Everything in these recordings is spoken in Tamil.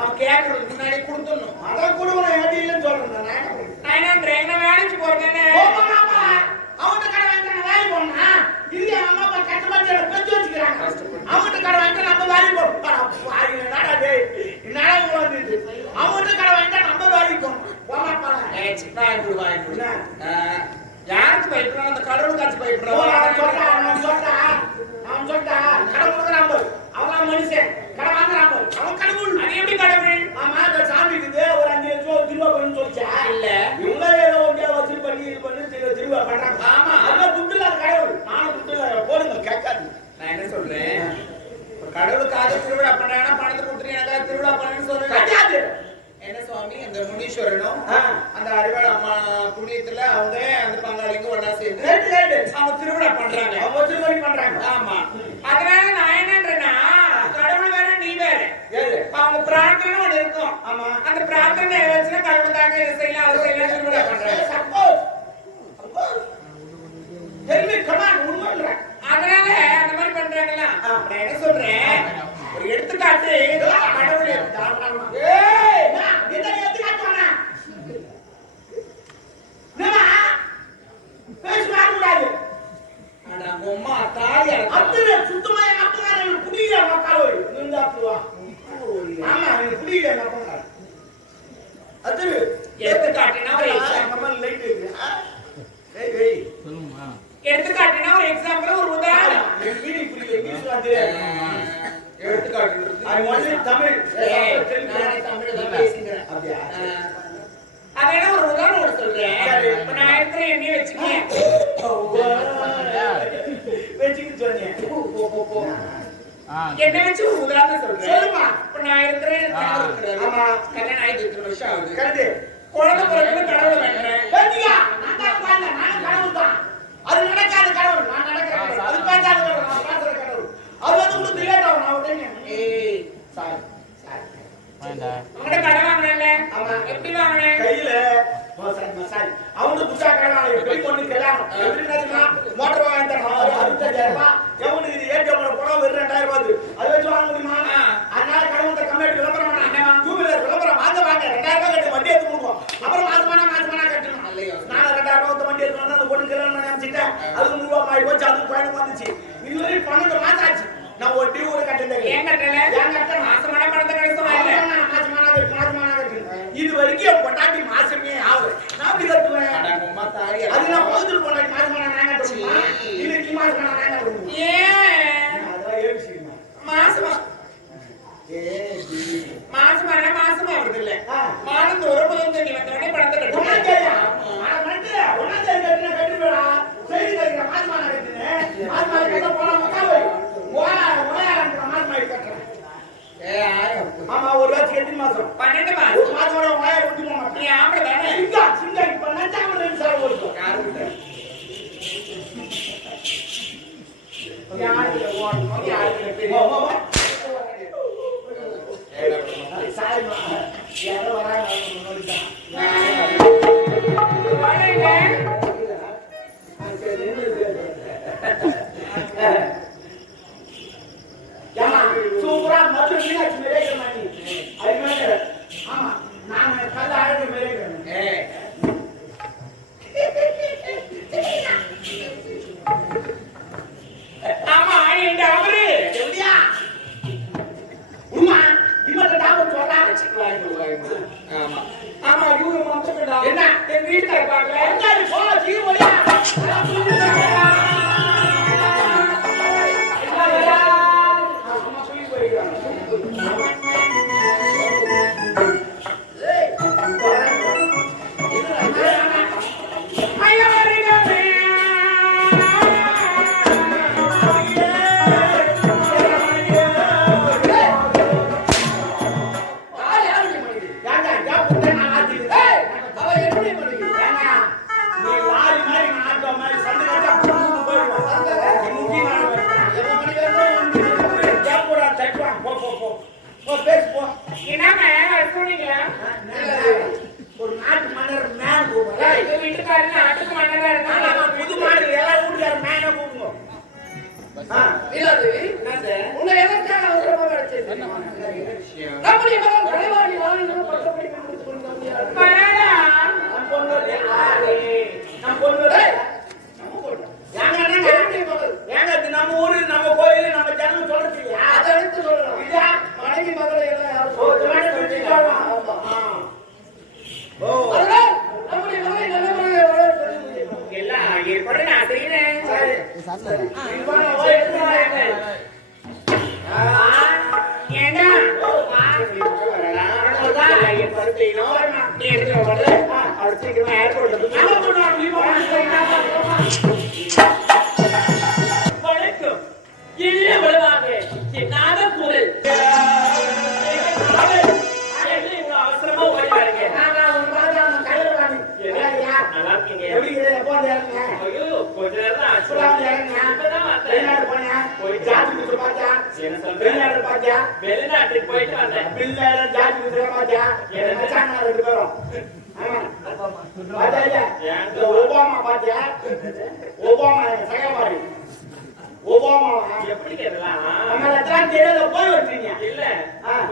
அவன் கேட்கறதுக்கு முன்னாடி கொடுத்துடணும் அதான் கொடுக்கணும் ஏடி இல்லைன்னு சொல்றேன் நான் என்ன வேலைக்கு போறேன்னு. அவன்கிட்ட கடை வாங்கிட்டு வேலைக்கு போகணுமா? இது என் அம்மா அப்பா கஷ்டப்பட்டு என்னை பெத்து வச்சுக்கிறாங்க. அவன்கிட்ட கடை வாங்கிட்டு நம்ம வேலைக்கு பாவி, என்னடா டேய்? என்னடா உன் இது? அவன்கிட்ட கடை வாங்கிட்டா நம்ம வேலைக்கு போகணும். போமா, போலாம். வாங்கி வாங்கி? யாருக்கு பயப்படுறான் அந்த கடவுளுக்காச்சும் போ, அவன் சொல்றான், பயப்படுறான் அவன் சொல்றான். அவன் சொல்றான், கடை கொடுக்குறான் பாரு. அவன்லாம் மனுஷன். கடை வாங்குறான் பாரு. அவன் கடவுள். அது எப்படி கடவுள் ஆமா, இந்த சாமி இருக்குது. ஒரு அஞ்சு லட்சம் ரூபா திருவா பண்ணு சொல்லிச்சா? இல்ல இவங்க ஏதோ ஒன்றியா வசூல் பண்ணி இது பண்ணி திரு- திருவா பண்றாங்க. ஆமா. அதெல்லாம் துட்டு இல்லாத கடவுள். நானும் துட்டு இல்லாத. போடுங்க, கேட்காது. நான் என்ன சொல்றேன் ஒரு கடவுளுக்காக திருவிழா பண்றாங்கன்னா பணத்தை கொடுத்துட்டு எனக்காக திருவிழா பண்ணுன்னு சொல்றேன் கிடையாது. என்ன சுவாமி அந்த முனீஸ்வரனும் ஆ. அந்த அறிவாள அம்மா புண்ணியத்துல அவங்க அந்த பங்காளிங்க ஒண்ணா சேர்ந்து ரைட்டு, ரைட்டு. அவங்க திருவிழா பண்றாங்க அவங்க வசூல் பண்ணி பண்றாங்க. ஆமா அதனால நான் என்னன்றேன்னா கடவுள் வேற நீ வேற ஏது? அவங்க பிரார்த்தனை ஒண்ணு இருக்கும் ஆமா. அந்த பிரார்த்தனை நிறைவேச்சுன்னா கடவுள் தாங்க இதை செய்யலாம் அது செய்யலாம் திருவிழா பண்றாங்க Suppose. Suppose. Tell me, come on, உண்மைன்றேன். அதனால அந்த மாதிரி பண்றாங்களா ஆ. நான் என்ன சொல்றேன்? ஒரு எடுத்துக்காட்டு. கடவுள் தாராளமா. ஏய், என்ன? நீ தான் எடுத்துக்காட்டு வேணா. என்னம்மா? பேசி வரக்கூடாது. ஆனா உம்மா தாய் அத்துரு, சுத்தமா எங்க அப்பங்காரன் எனக்கு பிடிக்கல, எங்க அக்காவை. நீ வந்து அத்துரு வா. ஆமா, எனக்கு பிடிக்கல, எங்க அப்பங்காரன். அத்துரு. எடுத்துக்காட்டுனா ஒரு ஆ, எங்க அம்மா light இருக்கு. ஆ? ஏய், ஏய். எடுத்துக்காட்டுனா ஒரு எக்ஸாம்பிள் ஒரு உதாரணம் எனக்கு மீனிங் புரியல, இங்கிலீஷ்ல அது தெரியாது. எடுத்துக்காட்டு I only Tamil. ஏய், Tell me. நானே தமிழ்ல தான் பேசிக்கிறேன். அப்படியா? ஆ. அதனால ஒரு உதாரணம் ஒண்ணு சொல்றேன் சரி. இப்ப நான் இருக்கிற எண்ணெய் வச்சுக்கேன் வச்சுக்கிட்டு சொன்னேன். போ, போ, போ. என்ன வச்சு உதாரணம் சொல்றேன் சொல்லுமா. இப்ப நான் இருக்கிற கணவர் இருக்கிறாரு. ஆமா. கல்யாணம் ஆகி இத்தனை வருஷம் ஆகுது. குழந்தை பிறகு கடவுளை வேண்டுறேன் கடவுள் தான். அது நடக்காத கடவுள், நான் நடக்கிற கடவுள். அது பேசாத கடவுள், நான் பேசுற கடவுள். அது வந்து உங்களுக்கு தெரியாதா? நான் உடனே, ஏய் sorry, sorry. உங்கள்ட்ட கடன் வாங்கினேன்ல ஆமா. எப்படி வாங்கினேன் கையில ஓ, பொண்ணு கல்யாணம். எப்படி தெரியுமா? மோட்டர் வாங்கி தரணும். ஒரு அறுபத்தஞ்சாயிரம் ரூபாய். எவனுக்கு இது ATM ல போனா வெறும் ரெண்டாயிரம் ரூபாய் அது. வச்சு வாங்க முடியுமா? அதனால கடவுள்கிட்ட கம்மியாட்டு விளம்பரம். என்னவா? Two wheeler விளம்பரம் வாங்க வாங்க. ரெண்டாயிரம் ரூபாய் கட்டி வண்டி எடுத்து கொடுப்போம். அப்புறம் மாசமானா மாசமானா கட்டணும். நானும் ரெண்டாயிரம் ரூபாய் வண்டி எடுத்து வந்தா அந்த பொண்ணு கல்யாணம் பண்ணி அனுப்பிச்சிட்டேன். அதுக்கு நூறு ரூபாய் ஆகி போச்சு. அதுக்கு குழந்தை வந்துச்சு. இது வரைக்கும் பன்னெண்டு மாசம் ஆச்சு. நான் ஒரு டியூ கூட கட்டல ஏன் கட்டல ஏன் கட்டல? மாசமான பணத்தை கழிச்சோம் இல்ல இது வரைக்கும் என் மாசமே ஆகுது. நான் கட்டுவேன். அது நான் பகுதியில் நான் இல்ல நீ மாசமான நான் ஏன் ஏபிசிமா மாசமா. ஏபி மாசமான மாசமா வருது இல்ல. மாதம் ஒரு முதல் தண்ணி பணத்தை ஒன்னா கட்டணும் தேதியா அட மண்டு ஒன்னா தேதி கட்டினா கட்டிடுடா செய்தி கட்டின மாசமான கட்டினேன் மாசமான கட்ட போனா மக்கா போய் ஓயா ஓயா மாசமா கட்டுறேன் ஏய் ஆயா. ஆமா ஒரு வருஷம் எத்தனை மாசம்? பன்னெண்டு ஒரு மாசம் மாதம் ஓயா விட்டு போக மாட்டேன். நீ ஆம்பளை தானே? சிங்கா சிங்கா இப்ப நினைச்சாங்க ரெண்டு சார் ஓட்டும் யாரு விட்ட? யாருக்கு ஓடணும் யாருக்கு ஓ, தெரியும் ஓ, and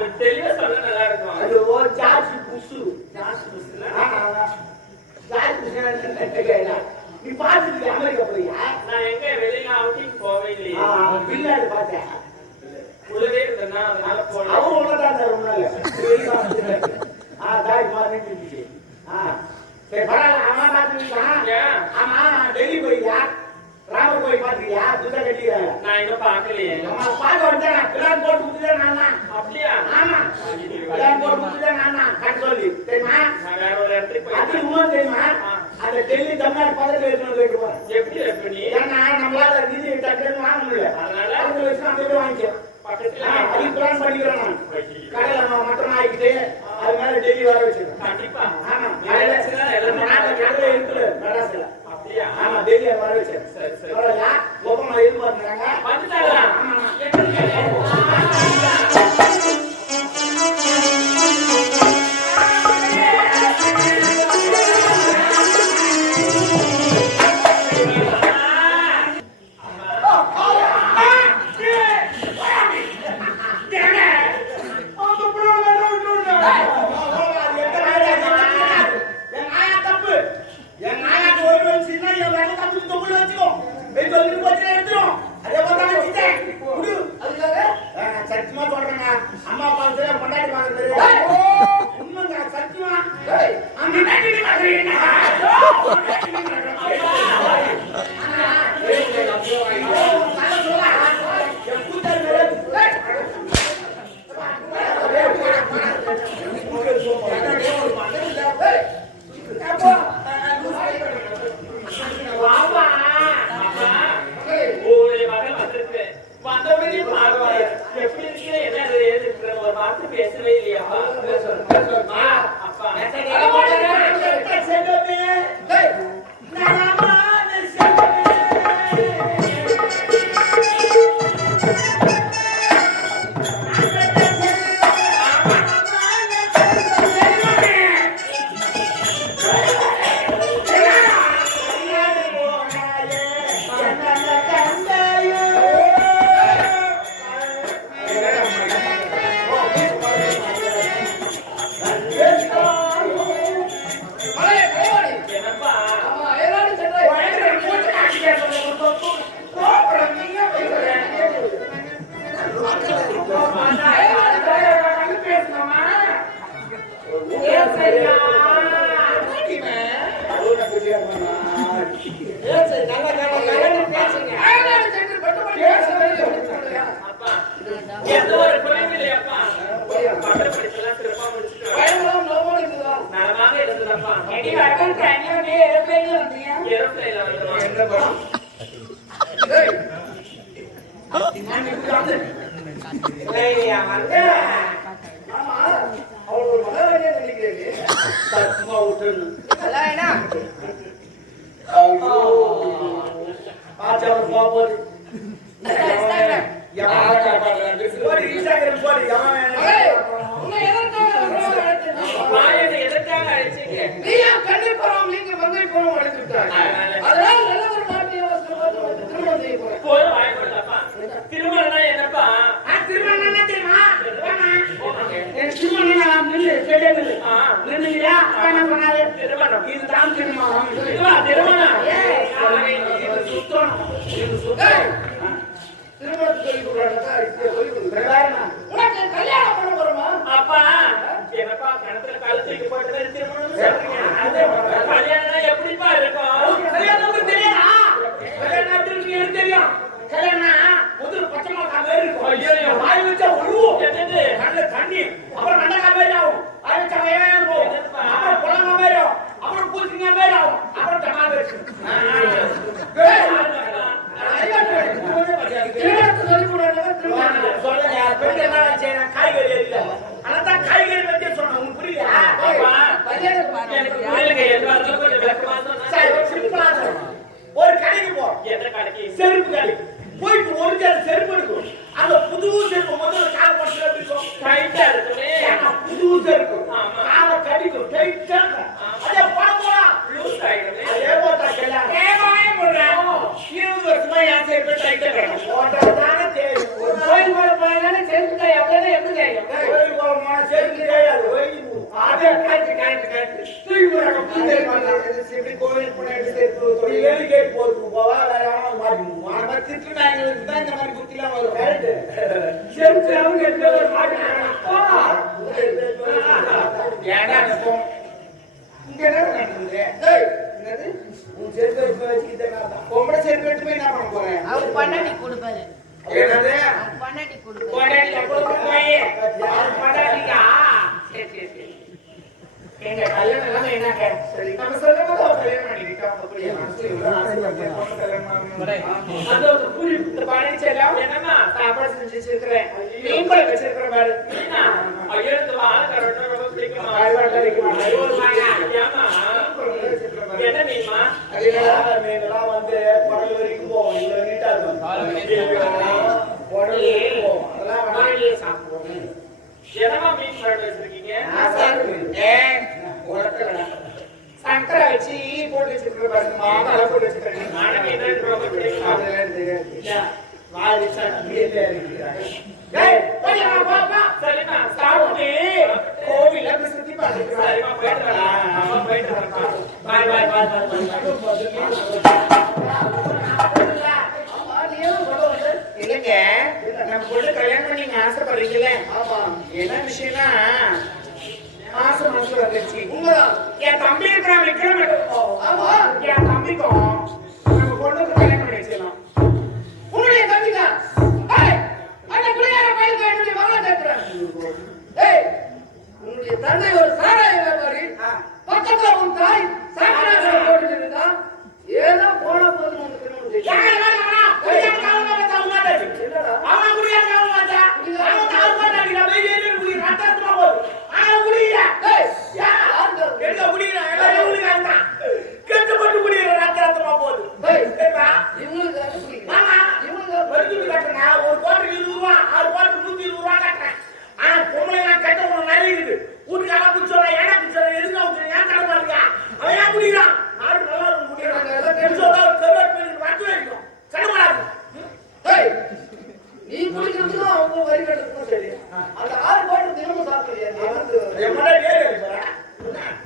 నాకు తెలియదు அந்த டெல்லி தமிழ்நாடு பக்கத்துல இருக்கணும் கேட்டுருவாரு எப்படி எப்படி ஏன்னா நம்மளால நிதி டக்குன்னு வாங்க முடியல. அதனால? அவங்க வச்சு கண்டிப்பா. ஆமா. கடையில வர வச்சிருக்கோம். agora. கல்யாணம் பண்ண போறோமா? அப்பா என்னப்பா கணத்துல காலத்துக்கு போட்டு கல்யாணம் எப்படிப்பா இருக்கும்? கல்யாணம் தெரியாதா? கல்யாணம் எப்படி தெரியும். கல்யாணம் முதல்ல பச்சை மாதிரி இருக்கும். வாய் வச்சா உருவோம் கண்ணு தண்ணி. ஒரு கடைக்கு போறோம் எந்த செருப்பு கடைக்கு போயிட்டு ஒரு கேர் செருப்பு எடுக்கும் அந்த புது செருப்பு. முதல்ல கால் போட்டு டைட்டா இருக்கும் புது செருப்பு காலை கடிக்கும் அதை காய்ச்சி காய்ச்சி காய்ச்சி கோயில் போனா எப்படி சேர்த்து ஏழு வேற யாராவது மாட்டிடுவோம் ஆனா திருட்டுநாயங்களுக்கு மாதிரி புத்திலாம் வரும். சேர்த்து அவங்க எந்த இருக்கும் என்ன நடக்குது? என்னது? உன் செருப்பு எடுத்து வச்சுக்கிட்டேன்னா பொம்பளை செருப்பு எடுத்து போய் சாப்பாடு செஞ்சு வச்சிருக்கிறேன் மீன்களை வச்சிருக்கிற பாரு. ஐயோ இந்த வாழை ரொம்ப பிடிக்கும்? வாழ்வாழ்க்கை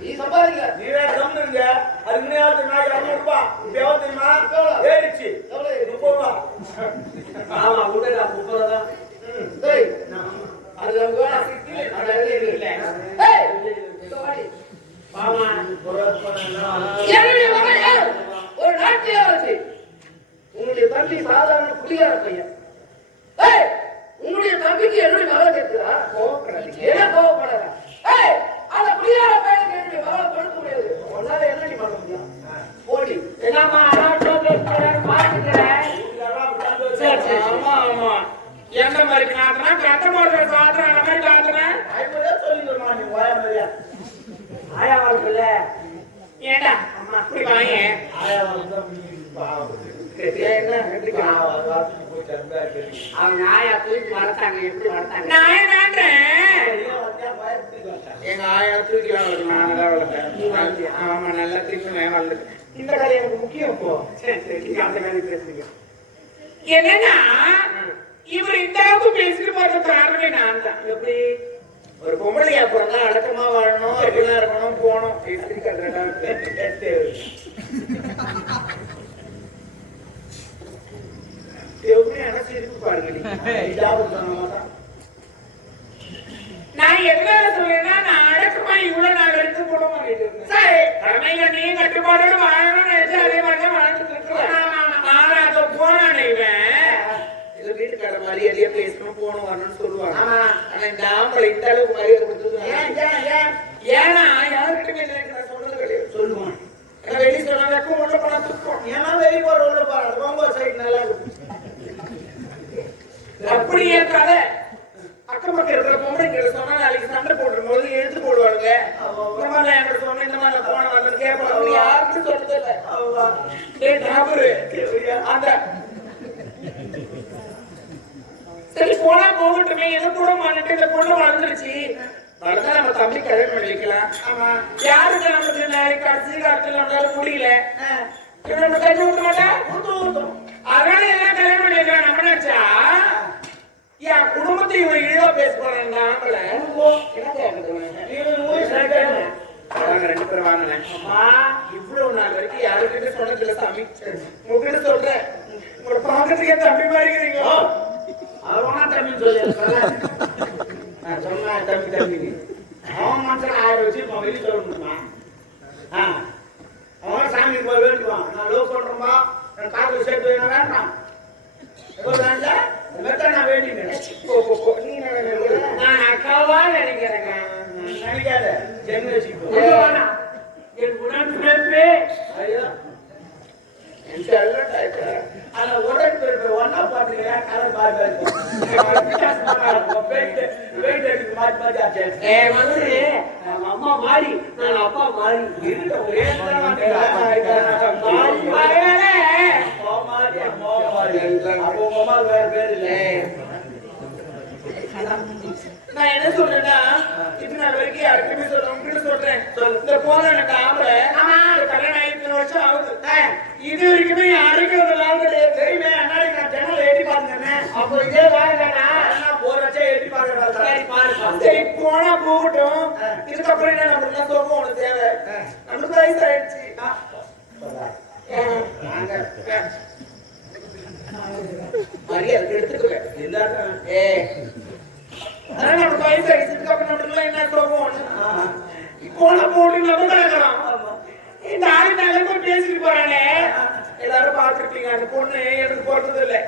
நீ சம்பாதிக்க. நீ வேற கம்மு இருக்க. அதுக்கு முன்னாடி நான் இரநூறுபா இப்ப எவ்வளவு தெரியுமா? ஏறி என்ன மாதிரி காட்டுறா வேண்டாம் எப்படி ஒரு பொம்பளையா பிறந்தா அடக்கமா வாழணும் எப்படிதான் இருக்கணும் போனோம் எப்படி நினைச்சிருக்கு பாருங்க நான் எதனால சொல்றேன்னா நான் அடக்கமா இவ்வளவு நாள் எடுத்து கூட வாங்கிட்டு சரி நீ கட்டுப்பாடோடு வாழணும்னு நினைச்சு அதே மாதிரி தான் வாழ்ந்துட்டு இருக்கிறேன். மாறாக போனான் இவன். வீட்டுக்கார மரியாதையா பேசணும் போகணும் வரணும்னு சொல்லுவாங்க. ஆனா இந்த ஆம்பளை இந்த அளவுக்கு மரியாதை கொடுத்துருக்காங்க ஏன் ஏன் ஏன்னா நான் சொன்னது கிடையாது. சொல்லுவான் ஏன்னா வெளியே சொன்னா வெக்கம் போனா துக்கம் ஏன்னா வெளியே போற உள்ள போற ரொம்ப சைடு நல்லா இருக்கும் அப்படியே கதை அக்கம் பக்கம் இருக்கிற பொம்பளைங்க சொன்னா நாளைக்கு சண்டை போடுற போது எழுத்து போடுவாங்க இந்த மாதிரி நான் என்கிட்ட சொன்னேன் இந்த மாதிரி நான் போன வரணும் கேட்பாங்க யாருக்கும் சொல்றது இல்லை டேய் டாபரு அந்த சரி போனா போகட்டுமே எதை கூட மாட்டேன் இந்த பொண்ணு வளர்ந்துருச்சு வளர்ந்தா நம்ம தம்பி கல்யாணம் பண்ணி வைக்கலாம் ஆமா யாருக்கு நமக்கு நாளைக்கு கடைசி காலத்துல நம்மளால முடியல இவன் நம்ம கட்டி விட மாட்டா ஊத்து ஊத்தும் அதனால எல்லாம் கல்யாணம் பண்ணி வைக்கலாம் நம்ம நினைச்சா என் குடும்பத்தை இவன் இழிவா பேச போறான் இந்த ஆம்பளை என்ன கேக்குது நீ ஊர் சைடு வாங்க ரெண்டு பேரும் வாங்கினேன் இவ்வளவு நாள் வரைக்கும் யாருக்கிட்ட சொன்னதில்ல சாமி உங்ககிட்ட சொல்றேன் உங்களை பாக்கிறதுக்கே தம்பி மாதிரி இருக்கிறீங்க அவனா தம்பி சொல்லி நான் சொன்னேன் தம்பி தம்பி அவன் மாத்திரம் ஆயிரம் வச்சு இப்போ வெளியே சொல்ல முடியுமா ஆ அவன் சாமி போய் வேண்டுவான் நான் லோ சொல்றேன்பா நான் காசு சேர்த்து வேணும் வேண்டாம் எவ்வளோ வேண்டாம் மெத்த நான் வேண்டினேன் போ, போ, போ. நீ என்ன நினைக்கிற? நான் அக்காவா நினைக்கிறேங்க நினைக்காத ஜென்மேஷன் என் உடன்பிறப்பு ஐயோ ஆனா உடன்பிறப்பு ஒன்னா பாத்துக்கிறேன் பாத்து வெயிட் நம்ம அம்மா மாறி நான் அப்பா மாறி இருக்க ஒரே நான் என்ன சொல்றேன்னா இத்தனை நான் வரைக்கும் யாருக்குமே சொல்றேன் உங்ககிட்ட சொல்றேன். இந்த போன எனக்கு ஆம்பளை வருஷம் ஆகுது இது வரைக்குமே யாருக்கும் ஒரு லாபம் கிடையாது தெரியுமே? அண்ணாடி நான் ஜன்னல் எட்டி பார்த்தேன் அப்போ இதே வாழ்க்கை போற வச்சா எட்டி பார்க்கறதா சரி பாருப்பா சரி போனா போகட்டும். இதுக்கப்புறம் என்ன நம்மளுக்கு சோகம் உனக்கு தேவை? நம்மளுக்கு வயசு ஆயிடுச்சு. மரியாதை எடுத்துக்குவேன் எல்லாரும் ஏ. வயசு ஆயிடுச்சு. இதுக்கப்புறம் நம்மளுக்கு என்ன சோகம் ஒண்ணு போனா போட்டு நம்ம கிடக்கலாம் இந்த ஆளு நல்ல பேசிட்டு போறானே? எல்லாரும் பாத்துருப்பீங்க அந்த பொண்ணு எனக்கு பிறந்தது இல்லை.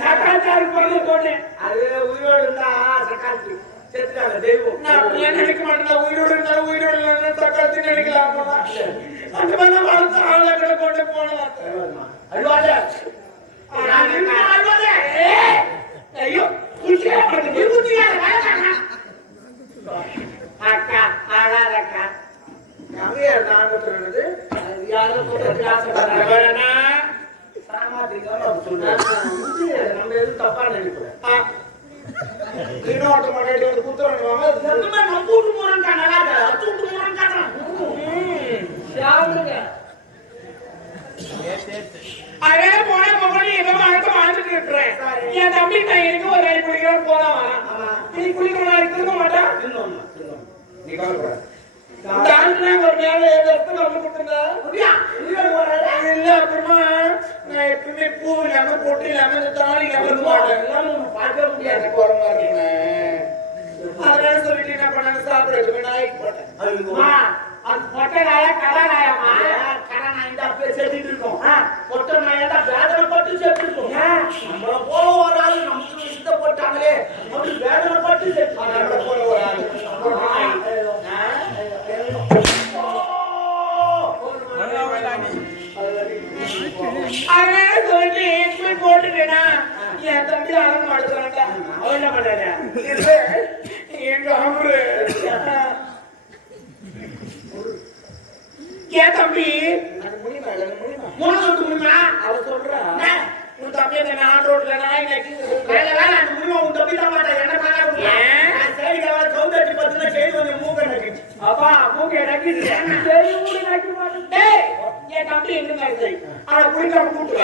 சாக்காச்சாருக்கு பிறந்த பொண்ணு. அது உயிரோடு இருந்தா சக்காத்தி செத்துட்டாங்க தெய்வம். நான் அப்படிலாம் நினைக்க மாட்டேன் உயிரோடு இருந்தாலும் உயிரோடு இல்லைன்னா நினைக்கலாம். அந்த மாதிரி வளர்த்து ஆளுகளை கொண்டு போனலாம் அழுவாத ஐயோ குளிக்கவே மாட்டேன். இருபத்தியாறு வயதானா? அக்கா அழாதக்கா நகையார் நாகத்துறது யாரோ சொல்றது ஆசைப்படுறாங்க வேணா சாமாத்திரிக்காம அப்படி சொல்றாங்க நம்ம எதுவும் தப்பா நினைக்கிறோம் இன்னொருத்த மாட்டாடி வந்து குத்துறாங்க எப்பவுமே நம்ம வீட்டு முறம் காணல அத்து வீட்டு முறம் காணலாம் அதே போன பொங்கல் ஏதோ வாழ்க்கை வாழ்ந்துட்டு இருக்கிறேன் என் தம்பி நான் எங்க ஒரு நாள் குளிக்கிறோம் போலாம் ஆமா. நீ குளிக்கிற நாளைக்கு திரும்ப மாட்டான் இன்னொன்னு இன்னொன்னு நீ கவலைப்படாத ஒரு நாள் ஏதோ எடுத்து வந்து இல்ல அப்புறமா நான் எப்பவுமே பூ இல்லாம பொட்டு இல்லாம இந்த தாலி இல்லாம மாட்டேன் பார்க்க முடியாது. ஒரு மாதிரி. அதனால சொல்லிட்டு என்ன பண்ணாங்க சாப்பிட நாய்க்கு போட்டேன். அது பொட்டை நாயா கடை நாயாமா கடை நாய் தான் செத்துட்டு இருக்கோம். பொட்டை நாயா தான் வேதனை பட்டு செத்து இருக்கோம் நம்மள போல ஒரு ஆளு நமக்கு இஷ்ட போட்டாங்களே அப்படி வேதனை பட்டு செத்து நம்மள போல ஒரு ஆளு. பொட்டு நாய். அதனால சொல்லிட்டு எக்ஸ்பிளைன் போட்டுட்டேனா? என் தம்பி அரண் மாடுறான்டா அவன் என்ன எங்க அவரு ஏன் தம்பி? அது முடியுமா அவ சொல்றா. உன் தம்பி அந்த நான் ரோட்ல நாய் வேலை முடியுமா உன் தம்பி தான் மாட்டா என்ன பண்ணா சரி கவுந்தட்டி பத்துனா செய்தி கொஞ்சம் மூக்க நக்கிச்சு அப்பா மூக்கை நக்கிது சரி மூக்கை நக்கி மாட்டேன் டேய் என் தம்பி எங்க சரி அவனை குடிக்காம கூட்டு